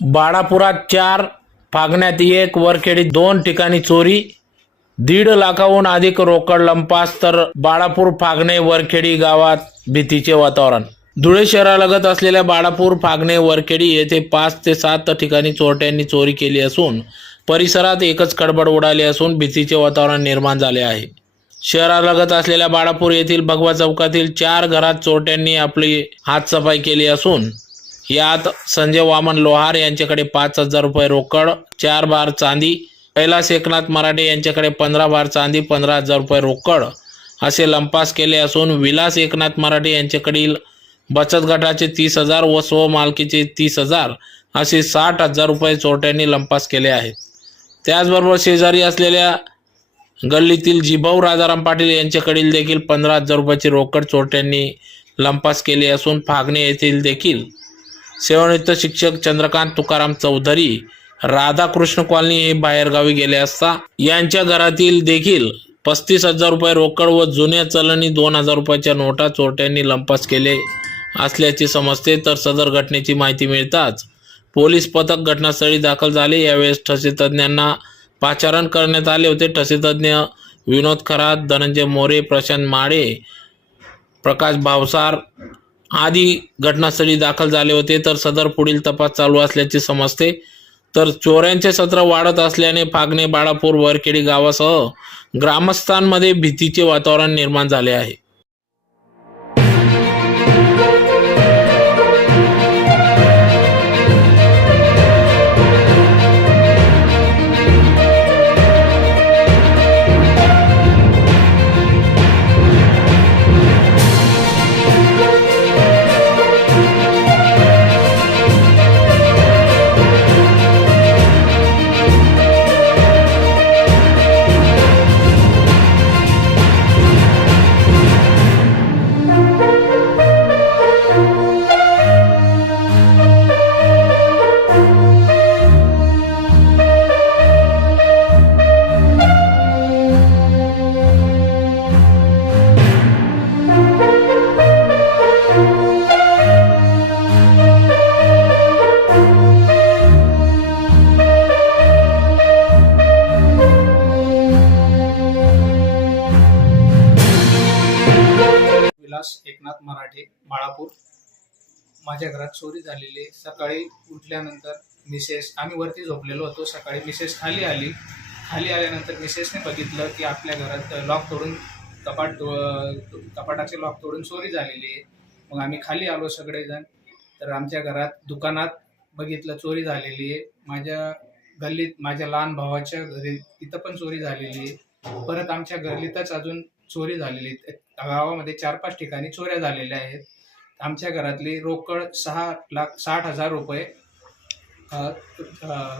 बाळापुरात चार फागण्यात एक वरखेडी दोन ठिकाणी चोरी दीड लाखाहून अधिक रोकड लंपास तर बाळापूर फागणे वरखेडी गावात भीतीचे वातावरण. धुळे शहरालगत असलेल्या बाळापूर फागणे वरखेडी येथे पाच ते सात ठिकाणी चोरट्यांनी चोरी केली असून परिसरात एकच खडबड उडाली असून भीतीचे वातावरण निर्माण झाले आहे. शहरालगत असलेल्या बाळापूर येथील भगवा चौकातील चार घरात चोरट्यांनी आपली हातसफाई केली असून यात संजय वामन लोहार यांच्याकडे पाच हजार रुपये रोकड चार बार चांदी कैलास एकनाथ मराठे यांच्याकडे पंधरा बार चांदी पंधरा हजार रुपये रोकड असे लंपास केले असून विलास एकनाथ मराठे यांच्याकडील बचत गटाचे तीस हजार व स्वमालकीचे तीस हजार असे साठ हजार रुपये चोरट्यांनी लंपास केले आहेत. त्याचबरोबर शेजारी असलेल्या गल्लीतील जिभाऊ राजाराम पाटील यांच्याकडील देखील पंधरा हजार रुपयाची रोकड चोरट्यांनी लंपास केली असून फागणे येथील देखील सेवानिवृत्त शिक्षक चंद्रकांत तुकाराम चौधरी राधाकृष्ण कॉलनी हे बाहेरगावी गेले असता यांच्या घरातील देखील पस्तीस हजार रुपये रोकड व जुन्या चलनी दोन हजार रुपयाच्या नोटा चोरट्यांनी लंपास केले असल्याचे समजते. तर सदर घटनेची माहिती मिळताच पोलीस पथक घटनास्थळी दाखल झाले. यावेळेस ठसे तज्ज्ञांना पाचारण करण्यात आले होते. ठसे तज्ज्ञ विनोद खरात धनंजय मोरे प्रशांत माळे प्रकाश भावसार आधी घटनास्थळी दाखल झाले होते तर सदर पुढील तपास चालू असल्याचे समजते. तर चोऱ्यांचे सत्र वाढत असल्याने फागणे बाळापूर वरखेडी गावासह ग्रामस्थांमध्ये भीतीचे वातावरण निर्माण झाले आहे. विलास एकनाथ मराठे बाळापूर. माझ्या घरात चोरी झालेली आहे. सकाळी उठल्यानंतर मिसेस आम्ही वरती झोपलेलो होतो. सकाळी मिसेस खाली आली. खाली आल्यानंतर मिसेसने बघितलं की आपल्या घरात लॉक तोडून कपाट तो- कपाटाचे लॉक तोडून चोरी झालेली आहे. मग आम्ही खाली आलो सगळेजण. तर आमच्या घरात दुकानात बघितलं चोरी झालेली आहे. माझ्या गल्लीत माझ्या लहान भावाच्या घरी तिथं पण चोरी झालेली आहे. परत आमच्या गल्लीतच अजून चोरी झालेली गावामध्ये चार पाच ठिकाणी चोऱ्या झालेल्या आहेत. आमच्या घरातली रोकड सहा लाख साठ हजार रुपये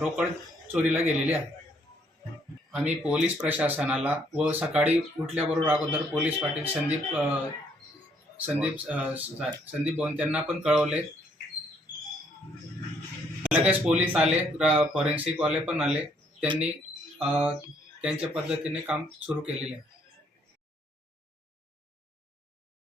रोकड चोरीला गेलेली आहे. आम्ही पोलीस प्रशासनाला व सकाळी उठल्याबरोबर अगोदर पोलीस पाटील संदीप संदीप संदीप भवन त्यांना पण कळवले. लगेच पोलीस आले फॉरेन्सिकवाले पण आले. त्यांनी त्यांच्या पद्धतीने काम सुरू केलेले आहे.